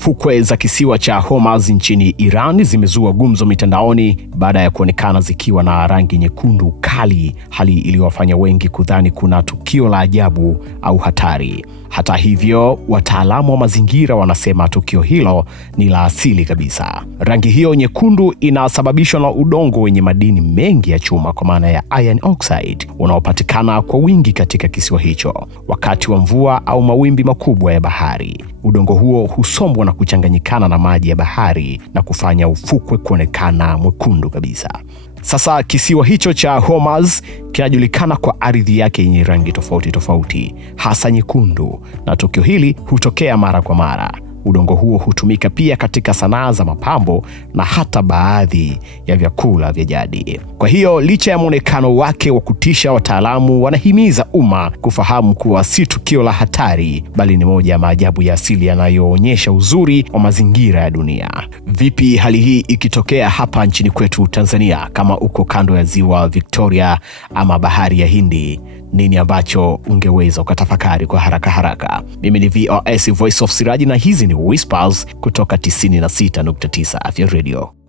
Fukwe za kisiwa cha Hormuz nchini Iran zimezua gumzo mitandaoni baada ya kuonekana zikiwa na rangi nyekundu kali, hali iliyowafanya wengi kudhani kuna tukio la ajabu au hatari. Hata hivyo, wataalamu wa mazingira wanasema tukio hilo ni la asili kabisa. Rangi hiyo nyekundu inasababishwa na udongo wenye madini mengi ya chuma, kwa maana ya iron oxide, unaopatikana kwa wingi katika kisiwa hicho wakati wa mvua au mawimbi makubwa ya bahari. Udongo huo husombwa na kuchanganyikana na maji ya bahari na kufanya ufukwe kuonekana mwekundu kabisa. Sasa kisiwa hicho cha Hormuz kinajulikana kwa ardhi yake yenye rangi tofauti tofauti, hasa nyekundu, na tukio hili hutokea mara kwa mara. Udongo huo hutumika pia katika sanaa za mapambo na hata baadhi ya vyakula vya jadi. Kwa hiyo, licha ya muonekano wake wa kutisha, wataalamu wanahimiza umma kufahamu kuwa si tukio la hatari, bali ni moja ya maajabu ya asili yanayoonyesha uzuri wa mazingira ya dunia. Vipi hali hii ikitokea hapa nchini kwetu Tanzania, kama uko kando ya ziwa Victoria ama bahari ya Hindi? Nini ambacho ungeweza ukatafakari kwa haraka haraka? Mimi ni VOS Voice of Siraji na hizi ni Whispers kutoka 96.9 Afya Radio.